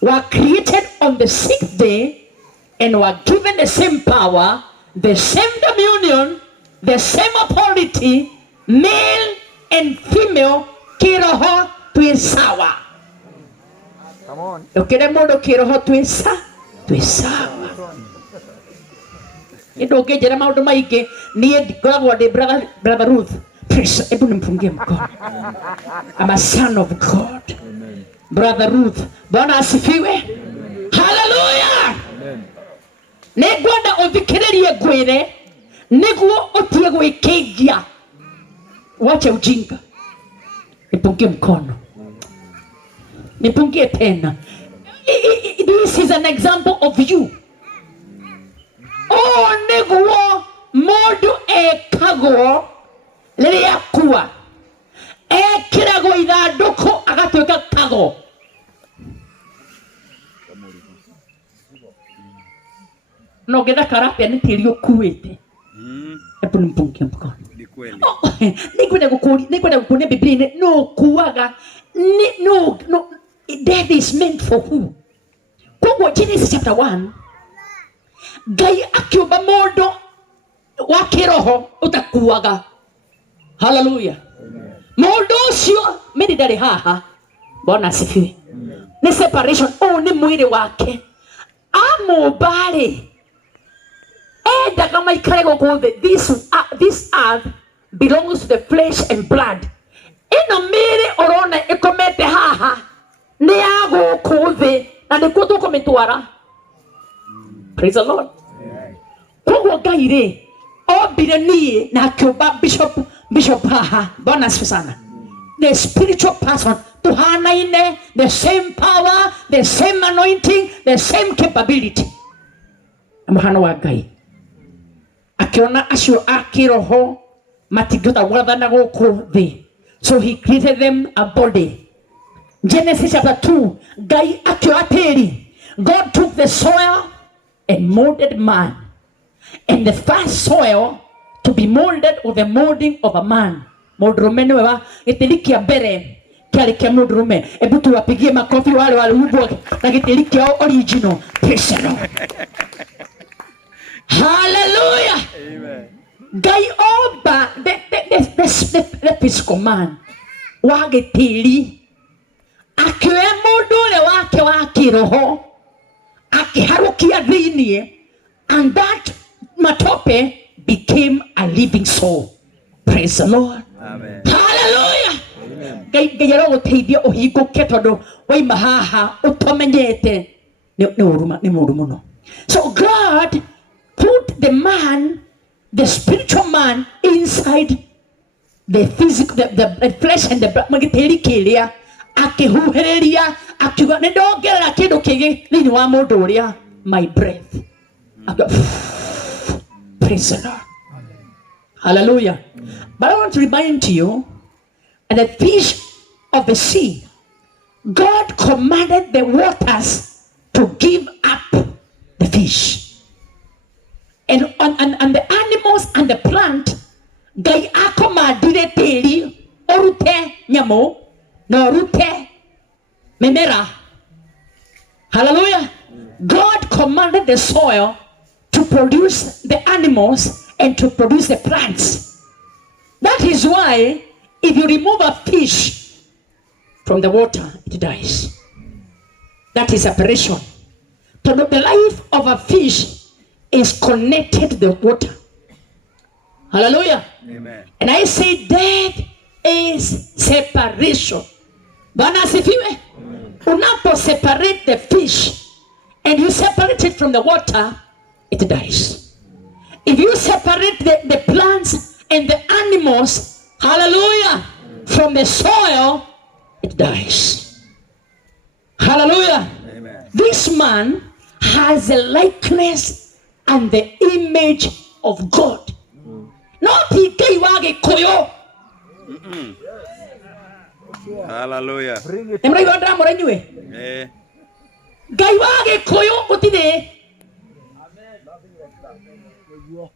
were created on the 6th day and were given the same power, the same dominion, the same authority, male and female, kiroho tuisawa. Come on. Ukire mundu kiroho tuisawa. Ndo ngejera maundu maingi nie ndikoragwo ndi brother Ruth. Praise, ebu nimpungie mkono. I'm a son of God. Amen. Brother Ruth, Bwana asifiwe. Hallelujah. Amen. Nĩngwenda ũthikĩrĩrie ngwĩre nĩguo ũtige gwĩkĩngia. Wacha ujinga. Nipungie mkono. Nipungie tena. This is an example of you. Oh, nĩguo mũndũ ekagwo rĩrĩa akua. Ekĩragwo ithandũkũ agatuĩka kago. No getha karapia nĩ tĩri ũkuĩte. Ebu nimpungie mkono. Ni kweli. Nikwenda kukuonia Biblia no kuaga no death is meant for who? Kwa Genesis chapter 1 Ngai akiumba mũndũ wa kĩroho utakuaga. Hallelujah. Mũndũ ũcio mimi ndarĩ haha. Bwana asifiwe. Ni separation. Oh, ni mwili wake. Amũmbarĩ. Endaga maikare gũkũ thĩ. This earth belongs to the flesh and blood. Ino mĩĩrĩ ũrona ĩkomete haha nĩ ya gũkũ thĩ na nĩkuo tũkũmĩtwara. Praise the Lord. Koguo Ngai rĩ ombire niĩ na akĩũmba bishop haha. Bwana asifiwe sana. The spiritual person tuhanaine, the same power, the same anointing, the same capability. Mũhano wa Ngai akiona acio a kĩroho matingĩhota gwathana gũkũ thĩ. So he created them a body. Genesis chapter 2 Ngai akĩoya tĩri. God took the soil and molded man. And the first soil to be molded with the molding of a man. Mũndũrũme nĩwe wa gĩtĩri kĩa mbere kĩarĩ kĩa mũndũrũme. Ebu tuwapigie makofi wale waliumbwa na gĩtĩri kĩao original. Praise the Lord. Hallelujah. Amen. Ngai omba the physical man wa gĩtĩri akĩoya mũndũ ũrĩa wake wa kĩroho akiharukia thĩinĩ, and that matope became a living soul. Praise the Lord. Amen. Hallelujah. Ngai arogũteithia ũhingũke tondũ waima haha ũtomenyete nĩ mũndũ mũno. So God put the man, the spiritual man, inside the physical, the flesh and the blood. Magĩtĩri kĩrĩa akĩhuhĩrĩria akiuga nĩ ndongerera kĩndũ kĩngĩ thĩinĩ wa mũndũ ũrĩa, my breath. Praise the Lord. Hallelujah. But I want to remind you, and the fish of the sea, God commanded the waters to give up the fish. And the animals and the plant, Ngai akomandire tĩri orute nyamũ na orute mĩmera. Hallelujah. God commanded the soil to produce the animals and to produce the plants. That is why if you remove a fish from the water, it dies. That is separation. So the life of a fish is connected to the water. Hallelujah. Amen. And I say death is separation. Bwana asifiwe. Unapo separate the fish and you separate it from the water, it dies. If you separate the plants and the animals, hallelujah, from the soil, it dies. Hallelujah. Amen. This man has the likeness and the image of God. Not he kaiwage koyo. Hallelujah. Emra yondra moranywe. Eh. Kaiwage koyo utine.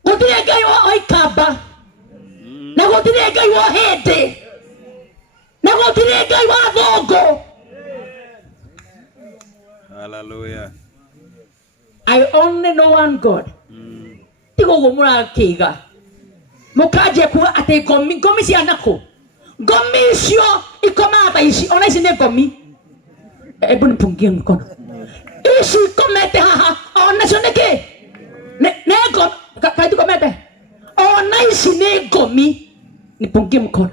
Utine kaiwa oikaba. Na utine kaiwa hete. Na utine kaiwa thogo. Hallelujah. I only know one God. Tigo gomura kiga. Mukaje kuwa ate gomi si anako. Gomi sio ikoma ata isi. Ona isi ne gomi. Ebu nipungie mkono. Isi komete haha. Ona sio neke. Ne gomi. Kaitu komete. Ona isi ne gomi. Nipungie mkono.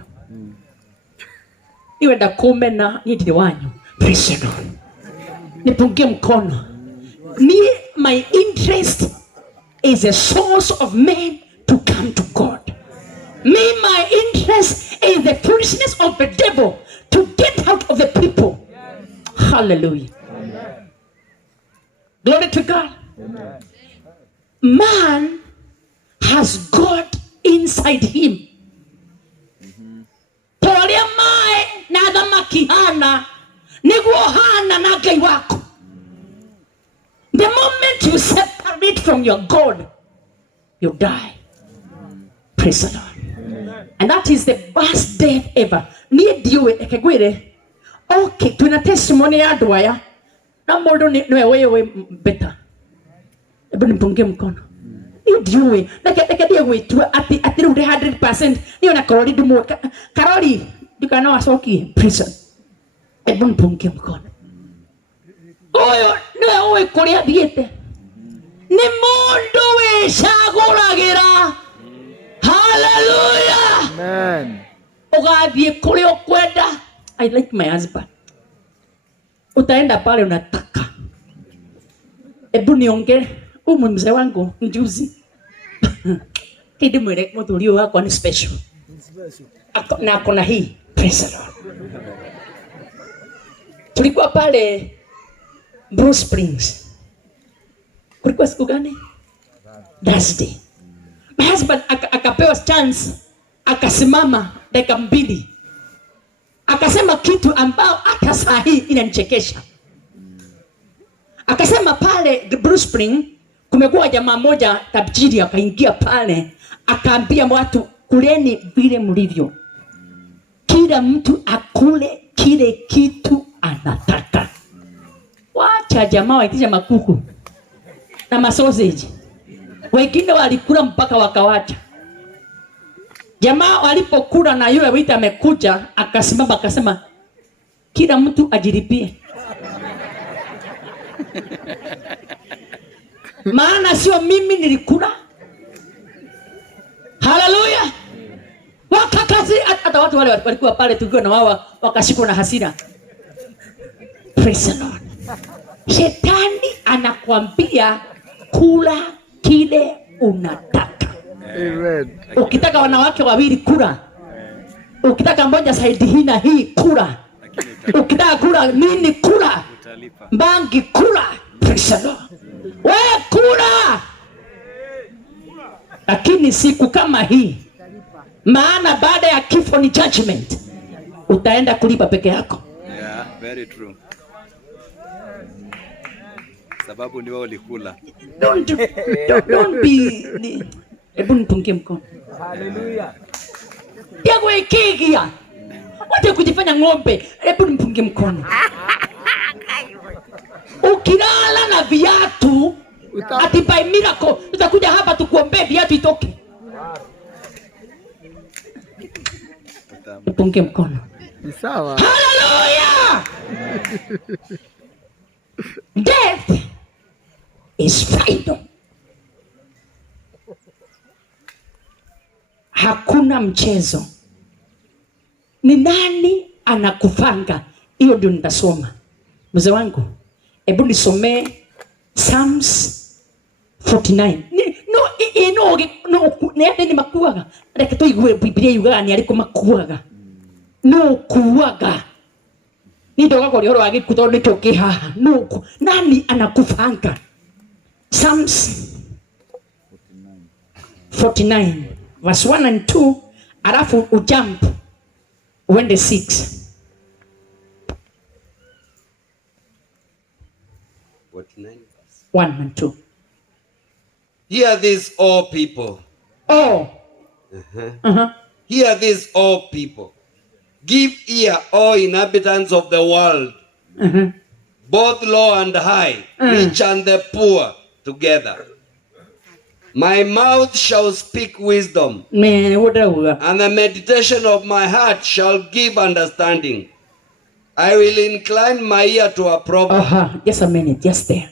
Iwe da kumena nitide wanyu. Praise the Lord. Nipungie mkono. My interest is a source of men to come to God. My interest is the foolishness of the devil to get out of the people. Hallelujah. Glory to God. Man has God inside him. Polia mai na dhamaki hana niguo hana na gai wako. The moment you separate from your God, you die. Praise the Lord. And that is the worst death ever. Need you ekegwire. Okay, tuna testimony ya dwaya. Na modo ni wewe better. Ebo nipungie mkono. Need you neke dia wetu ati 100%. Niyo na karoli dumo. Karoli dukana wasoki prison. Ebo nipungie mkono. Oyo niwe owe kuria thiete. Ni mundu wicaguragira. Hallelujah. Amen. Ugathie kuria ukwenda. I like my husband. Utaenda pale unataka. Ebu nionge mzee wangu mjuzi. Kidi mwere muthuri wako ni special. Na akona hii. Praise the Lord. Tulikuwa pale Bruce Springs. Kulikuwa siku gani? Thursday. My husband akapewa chance, akasimama dakika 2. Akasema kitu ambao hata saa hii inanichekesha. Akasema pale Bruce Springs kumekuwa jamaa moja tajiri akaingia pale, akaambia watu kuleni vile mlivyo. Kila mtu akule kile kitu anataka. Wacha jamaa waitisha makuku na masausage. Wengine walikula mpaka wakawacha. Jamaa walipokula na yule waiter amekuja akasimama akasema kila mtu ajilipie. Maana sio mimi nilikula. Hallelujah. Wakakazi hata watu wale walikuwa pale tukiwa na wao wakashikwa na hasira. Praise the Lord. Shetani anakuambia kula kile unataka. Amen. Ukitaka wanawake wawili kula. Ukitaka mmoja saidi hii na hii kula. Ukitaka kula nini kula. Bangi kula. Praise the Lord. Wewe kula. Lakini siku kama hii, maana baada ya kifo ni judgment, utaenda kulipa peke yako. Yeah, very true. Sababu ndio ulikula. Don't be. Ebu nipungie mkono. Hallelujah. Yago ikigia. Wacha kujifanya ng'ombe. Ebu nipungie mkono. Ukilala na viatu ati by miracle utakuja hapa tukuombee viatu itoke. Nipungie mkono. Ni sawa. Hallelujah. Death is final. Hakuna mchezo. Ni nani anakufanga? Hiyo ndio nitasoma. Mzee wangu, hebu nisomee Psalms 49. Ni makuaga. Reke tuigue Biblia yugaga ni aliko makuaga. No kuaga. Ni ndoga kwa lihoro wagi kutondo choke haha. No. Nani anakufanga? Psalms 49 verse 1 and 2, alafu ujump uende 6. 49 1 and 2. Hear this, all people. Oh. Hear this, all people. Give ear, all inhabitants of the world. both low and high, rich and the poor together. My mouth shall speak wisdom, and the meditation of my heart shall give understanding. I will incline my ear to a proverb. Just a minute, just there.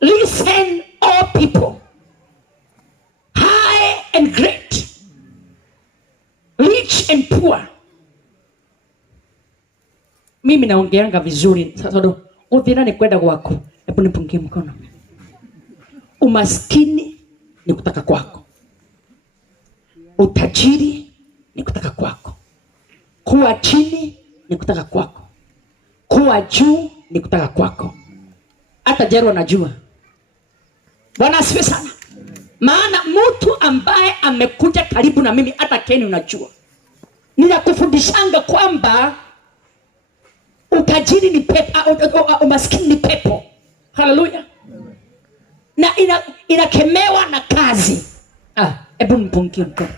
Listen, all people, high and great, rich and poor. Mimi naongeanga vizuri. Sasa udhira ni kwenda kwako. Hebu nipungie mkono. Umaskini ni kutaka kwako. Utajiri ni kutaka kwako. Kuwa chini ni kutaka kwako. Kuwa juu ni kutaka kwako. Hata Jero anajua. Bwana asifiwe sana. Maana mtu ambaye amekuja karibu na mimi, hata Keni unajua, ninakufundishanga kwamba utajiri ni pepo, umaskini ni pepo. Haleluya. Na inakemewa na kazi. Hebu nipungie mkono.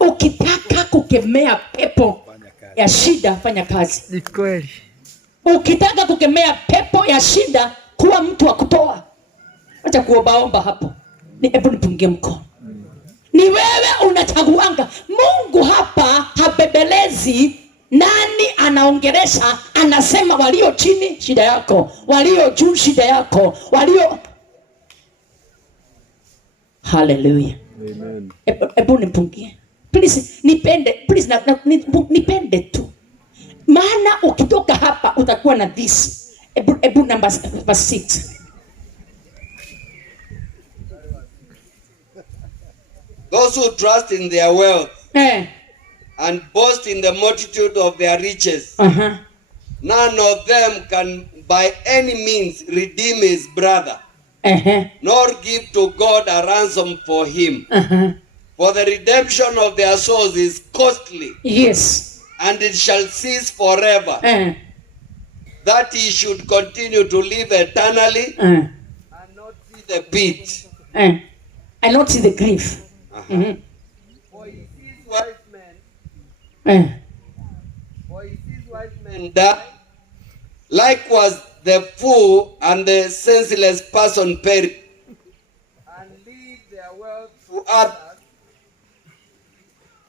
Ukitaka kukemea pepo ya shida, fanya kazi. Ni kweli. Ukitaka kukemea pepo ya shida, kuwa mtu wa kutoa. Acha kuombaomba hapo. Hebu nipungie mkono. Ni wewe unachaguanga. Mungu hapa habebelezi nani anaongelesha, anasema walio chini shida yako, walio juu shida yako, walio. Hallelujah. Amen. Hebu nipungie. Please nipende, please nipende tu. Maana ukitoka hapa utakuwa na this. Hebu number 6. Those who trust in their wealth and boast in the multitude of their riches, none of them can by any means redeem his brother, nor give to God a ransom for him. For the redemption of their souls is costly. Yes. And it shall cease forever. That he should continue to live eternally and not see the pit. And not see the grief. For he sees wise men die. Likewise the fool and the senseless person perish, and leave their wealth to others.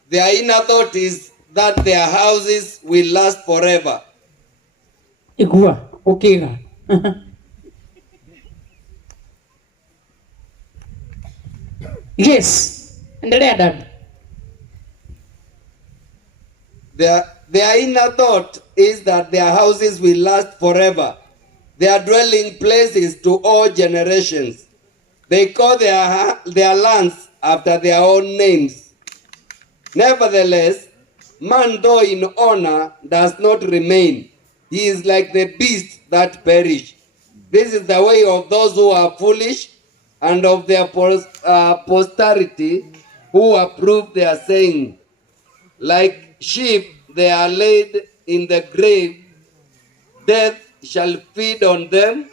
Their inner thought is that their houses will last forever. Okay. Yes. Endelea dad. Their inner thought is that their houses will last forever, their dwelling places to all generations. They call their lands after their own names. Nevertheless, man though in honor does not remain. He is like the beasts that perish. This is the way of those who are foolish, and of their posterity who approve their saying. Like sheep they are laid in the grave. Death shall feed on them.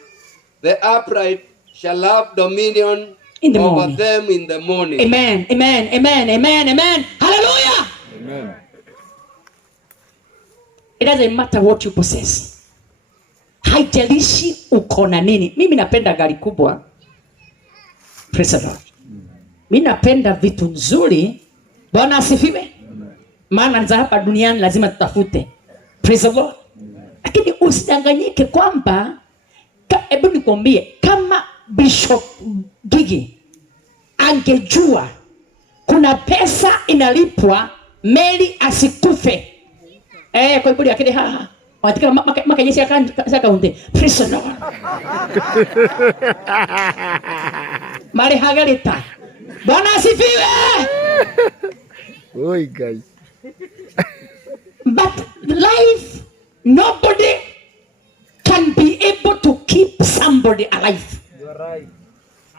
The upright shall have dominion over them in the morning. Amen, amen, amen, amen, amen. Hallelujah. Amen. It doesn't matter what you possess. Haijalishi uko na nini. Mimi napenda gari kubwa. Praise the Lord. Mimi napenda vitu nzuri. Bwana asifiwe. Maana za hapa duniani lazima tutafute. Praise the Lord. Lakini usidanganyike kwamba, hebu nikwambie, kama Bishop Gigi angejua kuna pesa inalipwa Mary asikufe. Kwa hivyo akili watika makanyesi akaunte. Praise the Lord. Mari hagalita. Bwana asifiwe. Oi guys. But life, nobody can be able to keep somebody alive. You are right.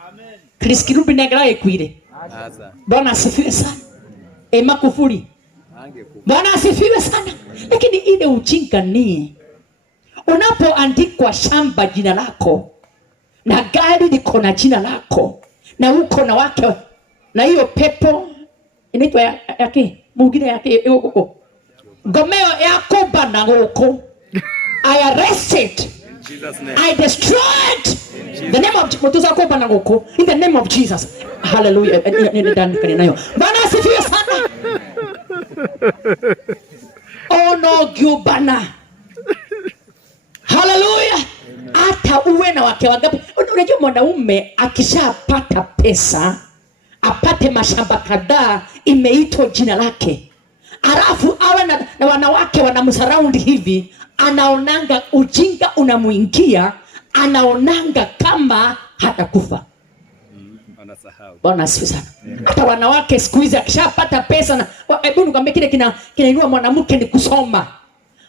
Amen. Chris Kirubi negara ekwire. Bwana asifiwe sana. Makufuri. Bwana asifiwe sana. Lakini ile ujinga ni unapoandikwa shamba jina lako na gari liko na jina lako na uko na wake na hiyo pepo inaitwa yake mwingine yake huko Ngomeo ya kubana guku. I arrest it. In Jesus' name. I destroy it. The name of Mutuza kubana guku. In the name of Jesus. Hallelujah. Bwana asifiwe sana. Oh no, Gubana. Hallelujah. Hata uwe na wake wangapi. Unajua mwanaume akishapata pesa, apate mashamba kadhaa, imeitwa jina lake. Alafu awe na wanawake wanamsurround hivi, anaonanga ujinga unamuingia, anaonanga kama hatakufa. Anasahau. Bwana asifiwe sana. Hata wanawake siku hizi akishapata pesa na hebu nikwambie kile kinainua mwanamke ni kusoma.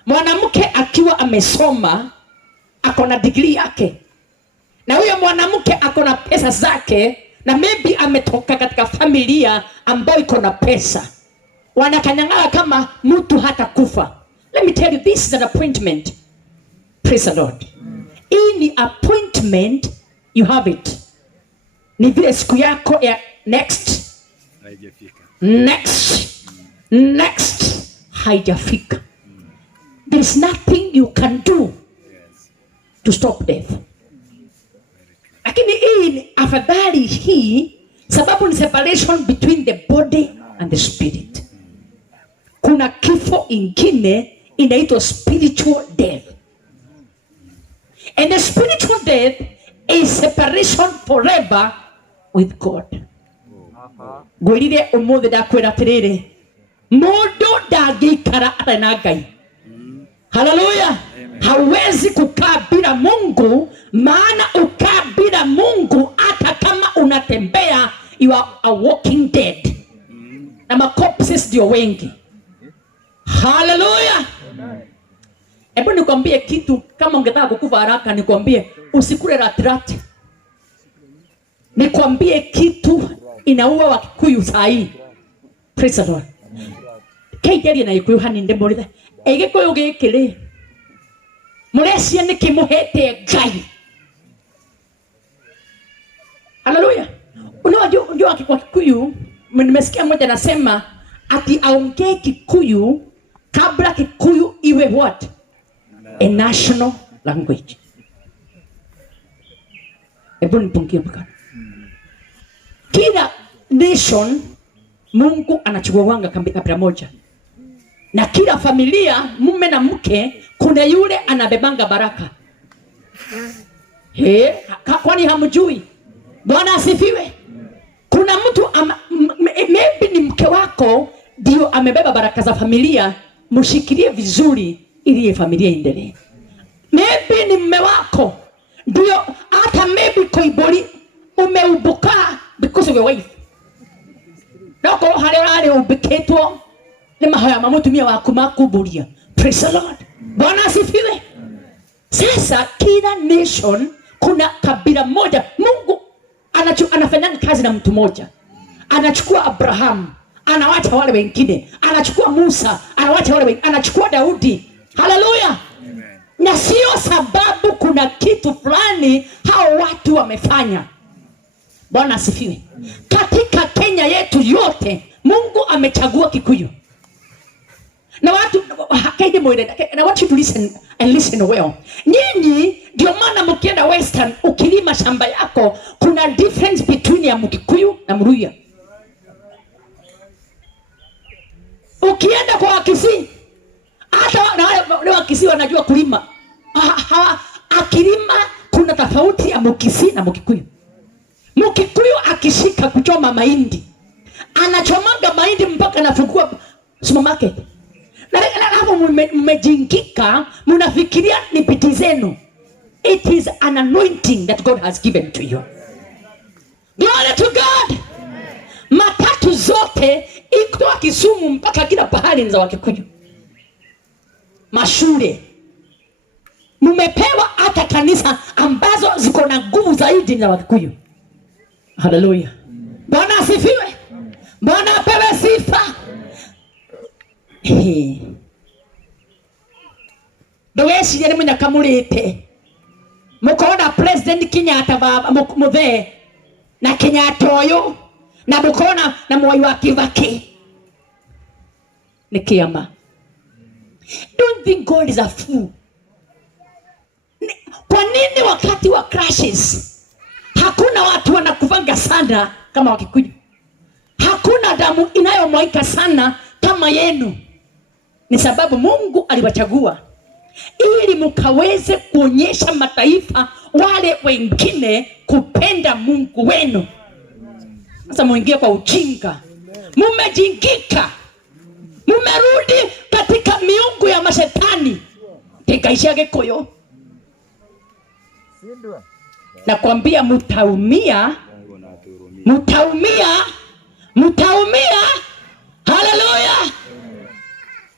Mwanamke akiwa amesoma, ako na degree yake. Na huyo mwanamke ako na pesa zake, na maybe ametoka katika familia ambayo iko na pesa. Wanakanyang'ana kama mtu hata kufa. Let me tell you, this is an appointment. Praise the Lord. Hii ni appointment, you have it. Ni vile siku yako ya next haijafika. There is nothing you can do to stop death. Lakini hii ni afadhali hii, sababu ni separation between the body and the spirit. Kuna kifo ingine inaitwa spiritual death. And the spiritual death is separation forever with God. Gwirire umuthi ndakwira atiriri, mundu ndangikara atari na Ngai. Hallelujah. Hawezi kukaa bila Mungu, maana ukaa bila Mungu hata kama unatembea, you are a walking dead. Na macorpses ndio wengi. Hallelujah. Hebu nikwambie kitu, kama ungetaka kukufa haraka nikwambie usikule rat. Nikwambie kitu inaua Wakikuyu sahi. Praise the Lord. Kaiteri na Gikuyu hani ndemorida. Egikuyu gikiri. Murecia nikimuhete Ngai. Hallelujah. Unajua Wakikuyu, nimesikia mmoja anasema ati aongee Kikuyu kabla Kikuyu iwe what? A national language. Hebu nipungie mkono. Kila nation Mungu anachukua wanga kabila moja. Na kila familia, mume na mke, kuna yule anabebanga baraka. Kwani hamjui? Bwana asifiwe. Kuna mtu maybe ni mke wako ndio amebeba baraka za familia, mshikilie vizuri ili familia iendelee. Maybe ni mume wako ndio, hata maybe koibori umeubuka because of your wife. Nako hale ubiketwo ni mahoya mamutumia waku makuburia. Praise the Lord. Bwana asifiwe. Sasa kila nation kuna kabila moja. Mungu anafanya kazi na mtu moja. Anachukua Abraham, anawacha wale wengine. Anachukua Musa, anawacha wale wengine. Anachukua Daudi. Hallelujah. Na sio sababu kuna kitu fulani hao watu wamefanya. Bwana asifiwe. Katika Kenya yetu yote Mungu amechagua Kikuyu. Na watu hakaidi mwende, na want you to listen and listen well. Nyinyi ndio maana mkienda Western ukilima shamba yako kuna difference between ya Mkikuyu na Mluhya. Ukienda kwa Wakisii, hata na Wakisii wanajua kulima. Akilima kuna tofauti ya Mkisii na Mkikuyu. Mkikuyu akishika kuchoma mahindi, anachomaga mahindi mpaka anafungua supermarket. Na hapo mmejingika, mnafikiria ni piti zenu. It is an anointing that God has given to you. Glory to God. Matatu zote ikutoa Kisumu mpaka kila pahali ni za Wakikuyu. Mashule mmepewa, hata kanisa ambazo ziko na nguvu zaidi ni za Wakikuyu. Hallelujah. Bwana asifiwe. Bwana apewe sifa. Doweshi yale munyakamulite. Mukona President Kenyatta baba muthe na Kenyatta oyo na mukona na Mwai wa Kibaki. Ni kiama. Don't think God is a fool. Kwa nini wakati wa crashes hakuna watu wanakuvanga sana kama Wakikuyu? Hakuna damu inayomwaika sana kama yenu. Ni sababu Mungu aliwachagua ili mkaweze kuonyesha mataifa wale wengine kupenda Mungu wenu. Sasa muingie kwa ujinga, mumejingika, mumerudi katika miungu ya mashetani. Tekaisha Gikuyu, nakwambia mutaumia, mutaumia. Hallelujah.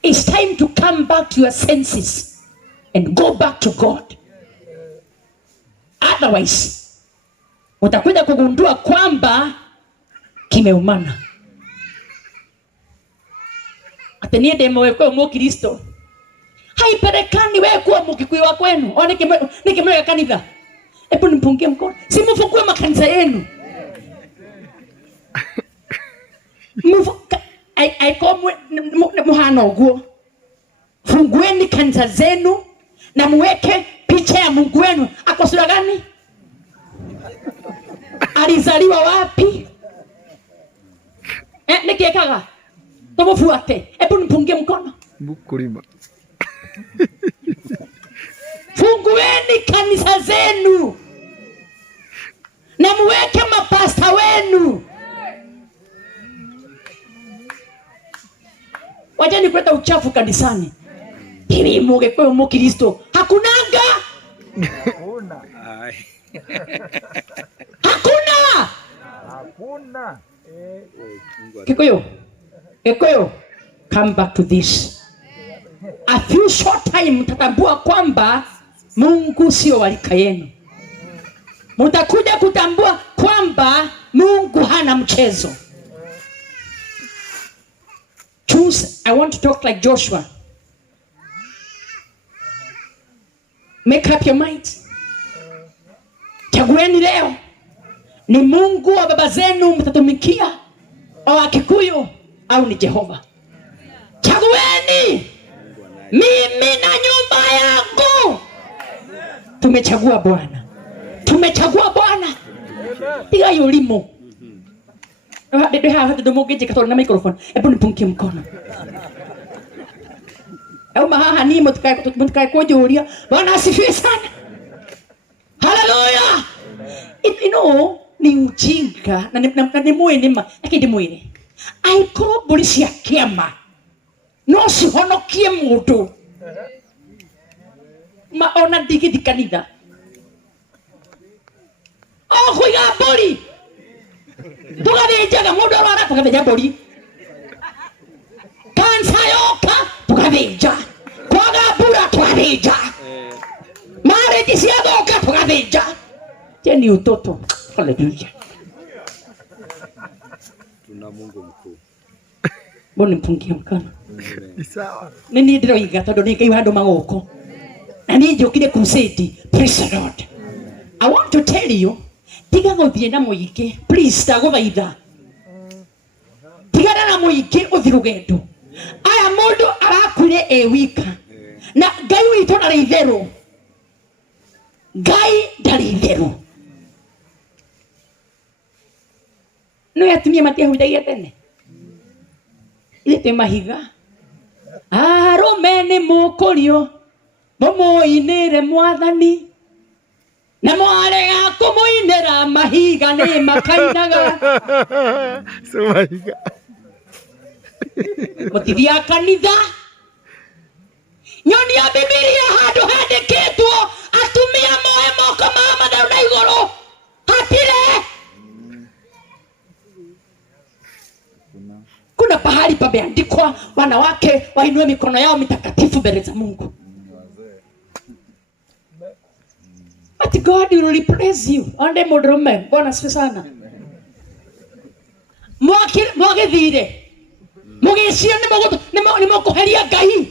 It's time to come back to your senses and go back to God. Otherwise, utakuja kugundua kwamba kimeumana. Atenie demo wewe kwa Kristo. Haiperekani wewe kuwa Mkikuyu wa kwenu. One nikimweka kanisa. Hebu nipungie mkono. Si mfungue makanisa yenu. Aikomwe muhano uguo. Fungueni kanisa zenu na muweke picha ya Mungu wenu. Ako sura gani? Alizaliwa wapi? Nikiekaga tumufuate. Hebu nipungie mkono. Mkulima. Fungueni kanisa zenu na muweke mapasta wenu. Wajani kuleta uchafu kanisani. Hili Mugikuyu Mkristo hakunanga. Hakuna. Gikuyu, come back to this. A few short time mtatambua kwamba Mungu sio walika yenu. Mtakuja kutambua kwamba Mungu hana mchezo. Choose. I want to talk like Joshua. Make up your mind. Chagueni leo. Ni Mungu wa baba zenu mtatumikia, au Wakikuyu au ni Jehova? Chagueni. Mimi na nyumba yangu tumechagua Bwana. Tumechagua Bwana. Tiga yulimo. Ndio hata mgeje katoro na microphone. Hebu nipungie mkono. Au mahaha ni mtukae kujulia. Bwana asifiwe sana. Hallelujah. You know, ni ujinga na ni mwene lakini mwene. Aikoro polisi ya kiama. No si honokie mundu. Maona digi kanitha. Oh kuiga boli. Tukathĩnjaga mũndũ arwara tukathĩnja mbũri. Kansa yoka tukathĩnja. Kwaga mbura tukathĩnja. Marriage ciathoka tukathĩnja. Teni utoto. Hallelujah. Tuna Mungu mkuu. Mbona mpungie mkono? Ni sawa. Nini ndiroiga tondu ni Ngai handu magoko. Na ni njokire crusade. Praise the Lord. I want to tell you, tiga guthie na muingi, please taguthaitha. Tiga na muingi uthi rugendo. Aya mundu arakuire wika. Na Ngai witu ndari itheru. Ngai ndari itheru. No yatumia matia hudagia tene. Ile te mahiga. Arume ni mukurio. Mumuinire Mwathani. Na mwarega kumuinira mahiga ni makainaga. So mahiga. Mutithia kanitha. Nyoni ya Biblia handu handikitwo atumia moe moko ma matharu na iguru. Hatire. Kuna pahali pameandikwa wanawake wainue mikono yao mitakatifu mbele za Mungu. But God will replace you. Ande mudume, Bwana asifiwe sana. Mwagithire. Mugicia ni mukuheria Ngai.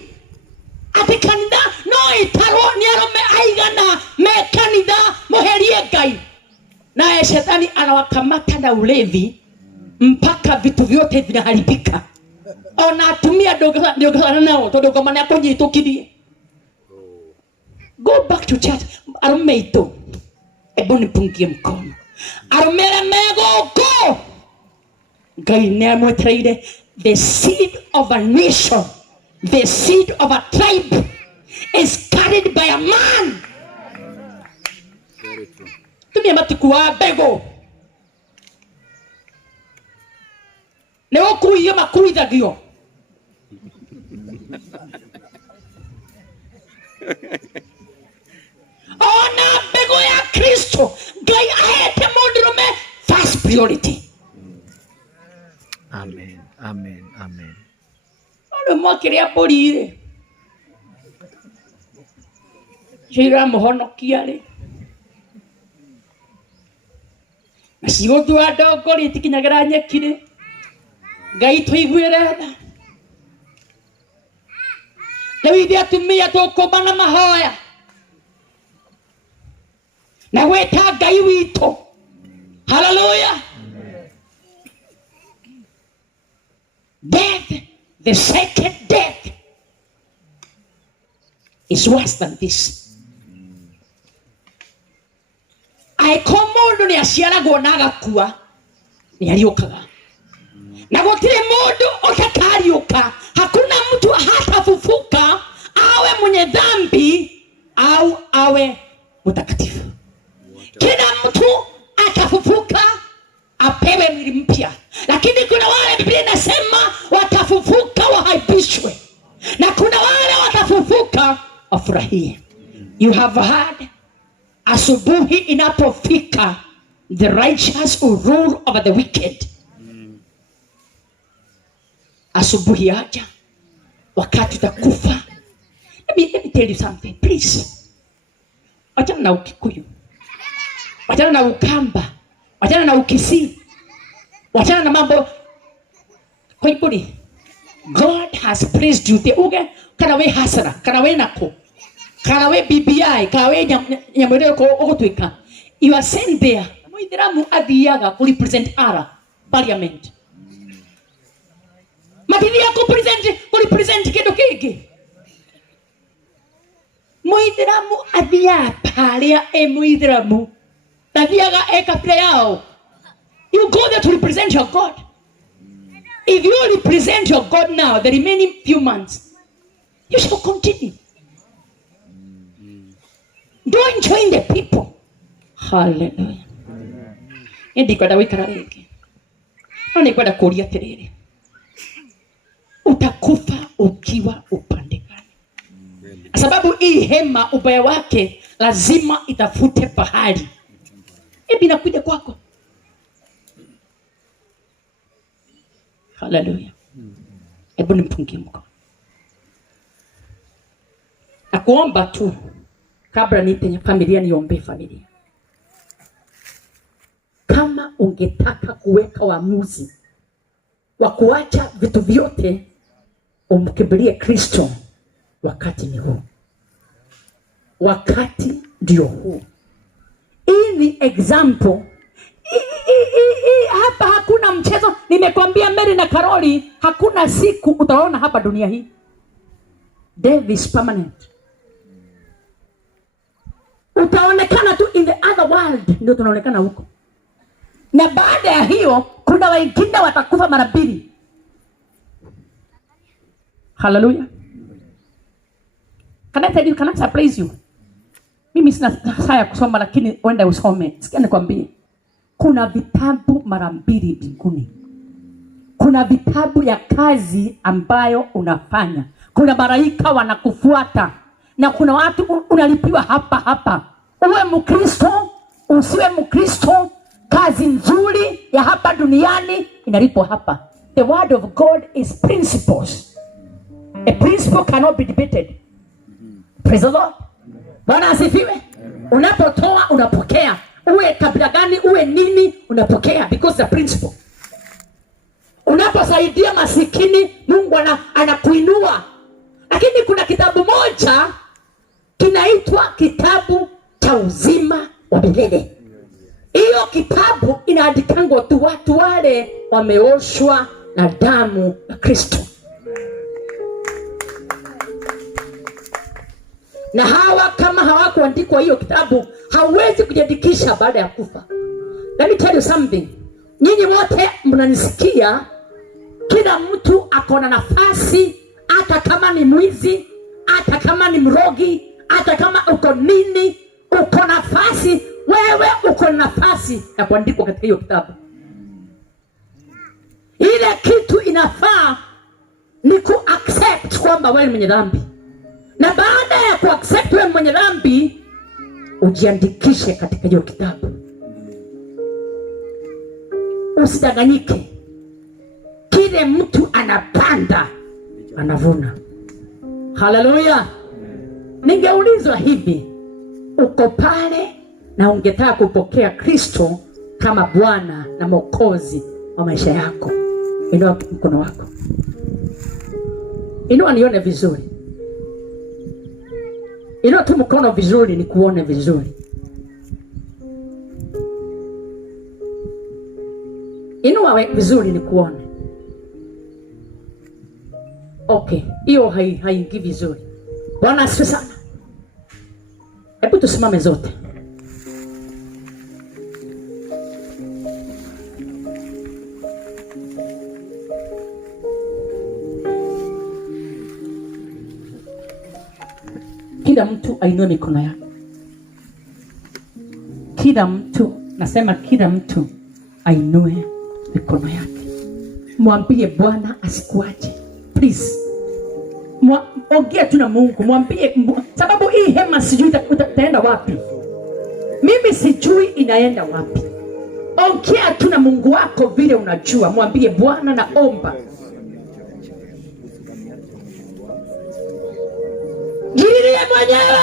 Ati kanitha no itarwo ni arume aigana me kanitha muherie Ngai. Naye shetani anawakamata na ulevi mpaka vitu vyote vinaharibika. ona atumia ndogana nao tondu ngoma kunyitukithie. Go back to church. Arume itu ebu nipungie mkono arumere megoko. Ngai niamwetereire the seed of a nation, the seed of a tribe is carried by a man. Very true. Tumia matikuwa bego leo kuiyo makuithagio. Ona bego ya Kristo Ngai ahete mundurume first priority. Amen. Amen. Amen. Ole mwakiria borire shira muhonokia ri nacio tu andongori tikinyagira nyekire. Ngai tuiguire tha na withia tumia tukumbana mahoya na gweta Ngai witu. Hallelujah. Death, the second death is worse than this. Aiko mundu ni aciaragwo na agakua ni ariukaga na gutire mundu utakariuka. Hakuna mtu hatafufuka awe mwenye dhambi au awe mtakatifu. Kila mtu atafufuka apewe mwili mpya, lakini kuna wale Biblia inasema watafufuka wahaibishwe na kuna wale watafufuka wafurahie. You have heard, asubuhi inapofika the righteous will rule over the wicked. Asubuhi aja wakati utakufa. Let me tell you something please. Wachana na Ukikuyu, wachana na Ukamba, wachana na Ukisii, wachana na mambo kwa ibuni. God has placed you there. Uge kana we hasara, kana we nako, kana we BBI, kana we nyamwere ko ogotwika. You are sent there. Muithiramu athiaga ku represent ara parliament. Matithia ku represent kindu kingi. Muithiramu athia paria muithiramu athiaga kabila yao. You go there to represent your God. If you represent your God now, the remaining few months, you shall continue. Don't join the people. Hallelujah. Ndi kwenda wikara ringi. No ni kwenda kuria tiriri. Utakufa ukiwa upande gani? Sababu hii hema ubaya wake lazima itafute pahali. Hebu inakuja kwako. Hallelujah. Hebu nipungie mkono. Nakuomba tu kabla niite familia niombe familia. Kama ungetaka kuweka uamuzi wa kuacha vitu vyote umkimbilie Kristo, wakati ni huu. Wakati ndio huu. Hii ni example. Hapa hakuna mchezo. Nimekwambia Mary na Karoli, hakuna siku utaona hapa dunia hii. Death is permanent. Utaonekana tu in the other world, ndio tunaonekana huko. Na baada ya hiyo kuna wengine watakufa mara mbili. Hallelujah. Can I surprise you? Mimi sina saa ya kusoma, lakini wenda usome. Sikia nikwambie. Kuna vitabu mara mbili mbinguni. Kuna vitabu ya kazi ambayo unafanya. Kuna malaika wanakufuata. Na kuna watu unalipiwa hapa. Uwe Mkristo, usiwe Mkristo, kazi nzuri ya hapa duniani inalipwa hapa. The word of God is principles. A principle cannot be debated. Praise the Lord. Bwana asifiwe. Unapotoa unapokea. Uwe kabila gani, uwe nini, unapokea because the principle. Unaposaidia masikini, Mungu anakuinua. Lakini kuna kitabu moja kinaitwa kitabu cha uzima wa milele. Hiyo kitabu inaandikangwa tu watu wale wameoshwa na damu ya Kristo. Na hawa kama hawakuandikwa hiyo kitabu, hauwezi kujiandikisha baada ya kufa. Let me tell you something. Nyinyi wote mnanisikia, kila mtu akona nafasi, hata kama ni mwizi, hata kama ni mrogi, hata kama uko nini, uko nafasi, wewe uko nafasi ya kuandikwa katika hiyo kitabu. Ile kitu inafaa ni ku-accept kwamba wewe ni mwenye dhambi. Na baada ya ku-accept wewe mwenye dhambi, ujiandikishe katika hiyo kitabu. Usidanganyike. Kile mtu anapanda, anavuna. Haleluya. Ningeulizwa hivi, uko pale na ungetaka kupokea Kristo kama Bwana na Mwokozi wa maisha yako, inua mkono wako. Inua nione vizuri. Inua tu mkono vizuri ni kuone vizuri. Inua vizuri ni kuone. Okay, hiyo haingii vizuri. Bwana asifiwe sana. Hebu tusimame zote. Kila mtu ainue mikono yake. Kila mtu, nasema kila mtu ainue mikono yake. Mwambie Bwana asikuache. Please. Ongea tu na Mungu, mwambie, sababu hii hema sijui itaenda wapi. Mimi sijui inaenda wapi. Ongea tu na Mungu wako vile unajua. Mwambie Bwana, naomba jiririe mwenyewe.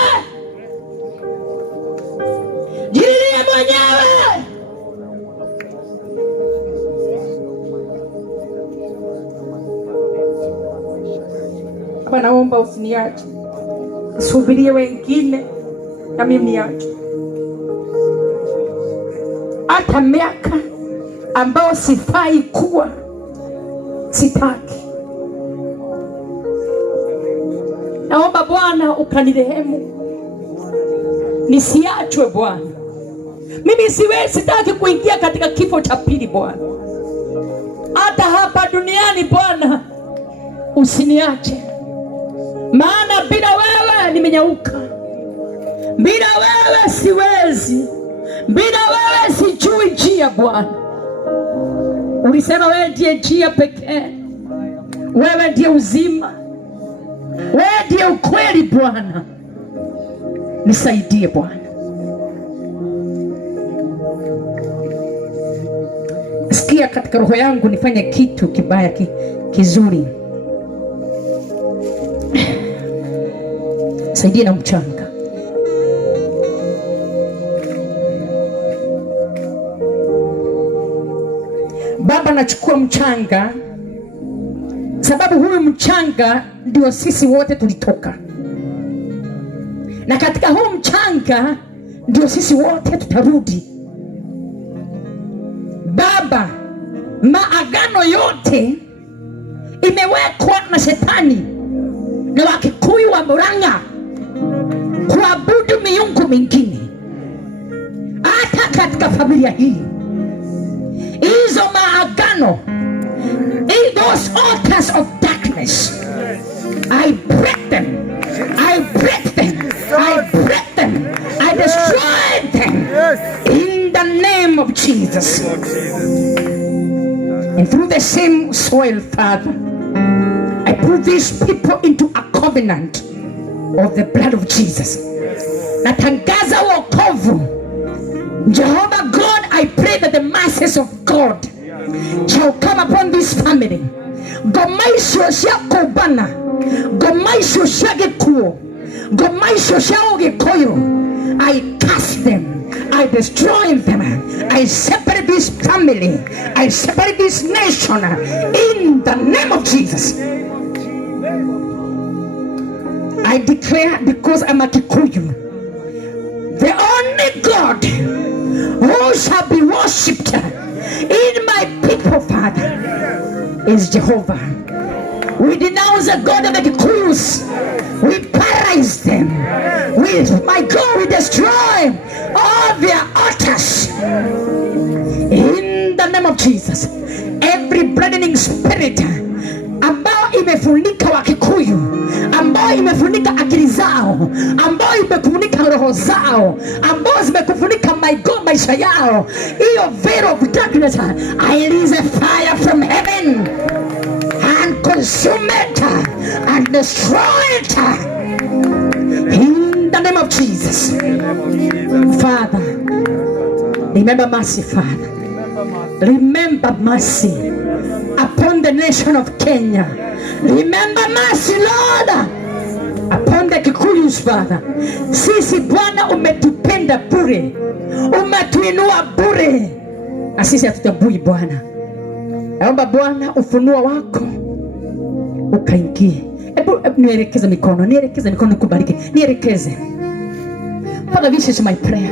Jiririe mwenyewe. Hapa naomba usiniache. Subirie wengine na mimi niache. Hata miaka ambao sifai kuwa, sitaki. Naomba Bwana ukanirehemu. Nisiachwe Bwana. Mimi sitaki kuingia katika kifo cha pili Bwana. Hata hapa duniani Bwana usiniache. Maana bila wewe nimenyauka. Bila wewe siwezi. Bila wewe sijui njia Bwana. Ulisema wewe ndiye njia pekee. Wewe ndiye uzima. Wewe ndiye ukweli Bwana. Nisaidie Bwana. Sikia katika roho yangu nifanye kitu kibaya kizuri. Saidia na mchanga. Baba, nachukua mchanga, sababu huyu mchanga ndio sisi wote tulitoka. Na katika huu mchanga ndio sisi wote tutarudi. Baba, maagano yote imewekwa na Shetani na Wakikuyu wa Murang'a kuabudu miungu mingine. Hata katika familia hii, hizo maagano, those altars of darkness, I break them. I break them. I break them. I destroy them in the name of Jesus. And through the same soil, Father, I put these people into a covenant of the blood of Jesus. Natangaza wokovu. Jehovah God, I pray that the mercies of God shall come upon this family. Gomaisho shako bana. Gomaisho shage kuo. Gomaisho shage koyo. I cast them. I destroy them. I separate this family. I separate this nation in the name of Jesus. I declare, because I'm a Kikuyu, the only God who shall be worshipped in my people, Father, is Jehovah. We denounce denounce the God of the Kikuyus. We paralyze them. My God, we destroy all their altars. In the name of Jesus. Every burdening spirit ambao imefunika Wakikuyu, ambao imefunika akili zao, ambao imefunika roho zao, ambao zimekufunika my God maisha yao, hiyo veil of darkness, I release a fire from heaven and consume it and destroy it in the name of Jesus. Father, remember mercy, Father. Remember mercy upon the nation of Kenya. Remember mercy, Lord, upon the Kikuyus, Father. Sisi Bwana umetupenda bure, umetuinua bure, na sisi hatutabui Bwana. Naomba Bwana ufunuo wako ukaingie. Hebu nielekeze mikono, nikubariki, nielekeze. Father, this is my prayer.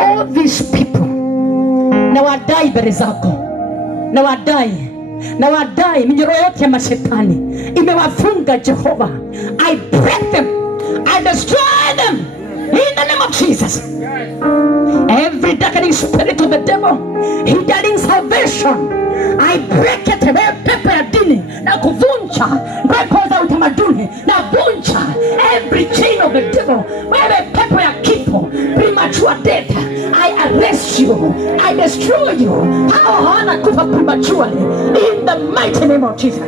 All these people, na wadai mbele zako, na wadai minyororo yote ya mashetani imewafunga Jehova. I break them, I destroy them in the name of Jesus. Every darkening spirit of the devil hindering salvation, I break it. Pepo ya dini na kuvunja pepo za utamaduni na vunja every chain of the devil. Wewe pepo ya kifo, premature death, I arrest you, I destroy you. Hao hawana kufa prematurely in the mighty name of Jesus.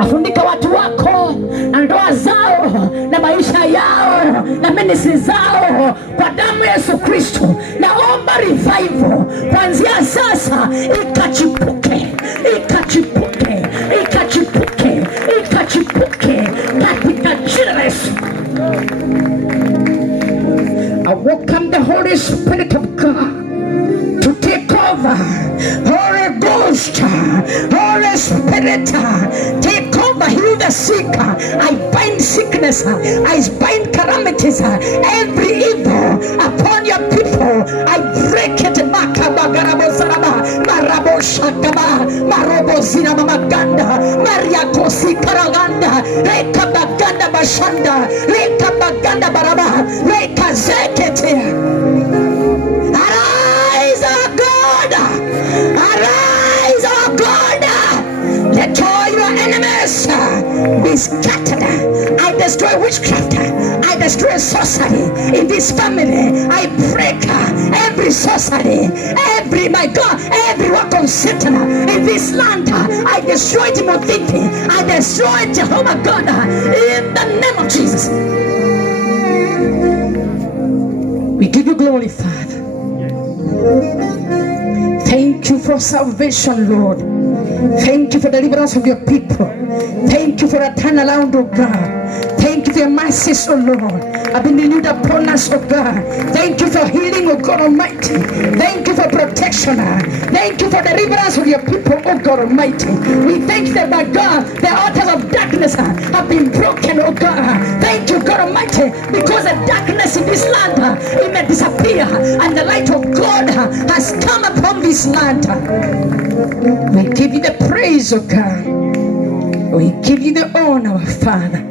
Afundika watu wako na ndoa zao na maisha yao na ministry zao kwa damu ya Yesu Kristo. Naomba revival kuanzia sasa ikachipuke katika jina la Yesu. I welcome the Holy Spirit of God to take over. Holy Ghost, Holy Spirit, take over, heal the sick. I bind sickness, I bind calamities, every evil upon your people. I break it. Marobozina Maganda, Maria Kosi Karaganda, Reka Baganda Bashanda, Reka Baganda Baraba, Reka Zekete. Arise, our God! Arise, our God! Let all your enemies be scattered. I destroy witchcraft. I destroy sorcery in this family. I break every sorcery, every, my God, every work of Satan in this land. I destroy Timothy. I destroy Jehovah God in the name of Jesus. We give you glory, Father. Thank you for salvation, Lord. Thank you for deliverance of your people. Thank you for a turnaround, oh God. Thank you for your mercies, oh Lord, have been renewed upon us, oh God. Thank you for healing, oh God Almighty. Thank you for protection. Thank you for deliverance of your people, oh God Almighty. We thank you that, my God, the altars of darkness have been broken, oh God. Thank you, God Almighty, because the darkness in this land it may disappear and the light of God has come upon this land. We give you the praise, oh God. We give you the honor, Father.